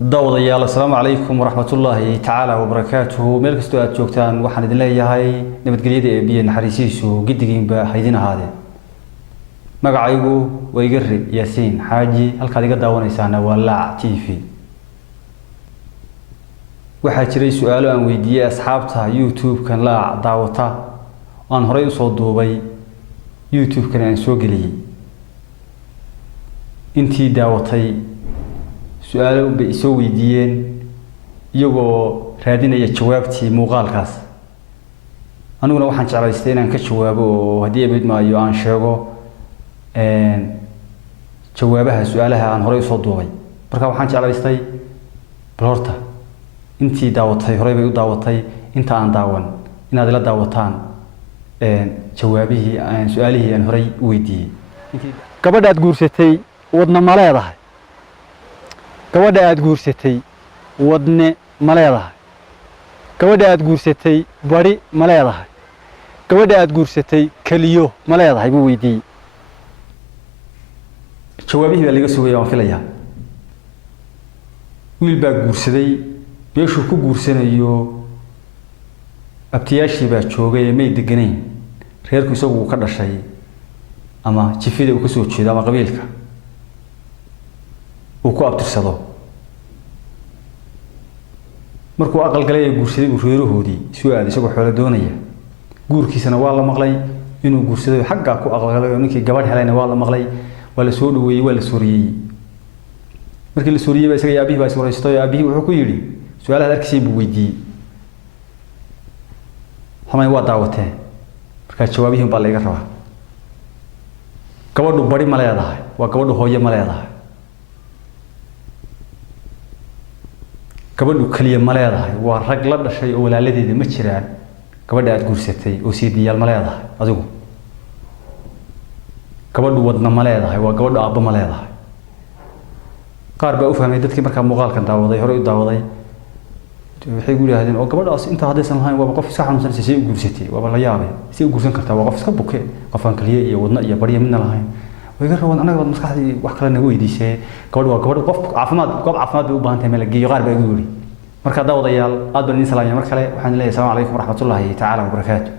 داوديال السلام عليكم ورحمة الله تعالى وبركاته ملك استوى جوجتان waxaan idin leeyahay nabadgelyada ee biyo naxariisiisu gidigiinba haydin ahaadeen magacaygu way garri yaasiin xaaji halkaad iga daawanaysaana waa laac TV waxaa jiray su'aalo aan weydiiyay asxaabta YouTube kan laac daawata aan horay u soo duubay YouTube kan aan soo galiyay intii daawatay su'aalo bay soo weydiiyeen iyagoo raadinaya jawaabtii muuqaalkaas aniguna waxaan jeclaystay inaan ka jawaabo oo hadii abid maayo aan sheego jawaabaha su'aalaha aan horay u soo duubay marka waxaan jeclaystay horta intii daawatay horay bay u daawatay inta aan daawan inaad la daawataan jawaabihii aan su'aalihii aan horay u weydiiyay gabadhaad guursatay wadna ma leedahay gabadha aad guursatay wadne ma leedahay gabadha aad guursatay bari ma leedahay gabadha aad guursatay kaliyo ma leedahay buu weydiiyay jawaabihii baa laga sugay aan filayaa wiil baa guursaday meeshuu ku guursanayo abtiyaashii baa joogay may deganayn reerku isagu uu ka dhashay ama jifida uu ka soo jeedo ama qabiilka uu ku abtirsado markuu aqal galay guursaday uu reerahoodii soo aaday isagoo xoolo doonaya guurkiisana waa la maqlay inuu guursaday xagga ku aqal galay ninkii gabadh helayna waa la maqlay waa la soo dhaweeyay waa la sooriyay markii la sooriyay baa isaga aabihii baa soo reystay aabihii wuxuu ku yiri su'aalaha darkiisii buu weydiiyay xamay waa daawatee marka jawaabihii baa laga rabaa gabadhu bari ma leedahay waa gabadhu hooyo ma leedahay gabadhu kaliya ma leedahay waa rag la dhashay oo walaaladeeda ma jiraan gabadha aad guursatay oo siidiyaal ma leedahay adigu gabadhu wadna ma leedahay waa gabadhu aabba ma leedahay qaar baa u fahmay dadkii markaa muuqaalkan daawaday hore u daawaday waxay u yiraahdeen oo gabadhaas inta hadaysan lahayn waa qof iska xanuunsan si u guursatay waa la yaabay si u guursan kartaa waa qof iska buke qofan kaliya iyo wadna iyo bariya midna lahayn way ka rabaan anaga maskaxdii wax kale nagu weydiisay gabadh waa gabadh qof caafimaad goob caafimaad u baahan tahay meel geeyo qaar baa igu yiri marka daawadayaal aad baan idin salaamay mar kale waxaan leeyahay assalaamu calaykum waraxmatullaahi tacaala wabarakaatuh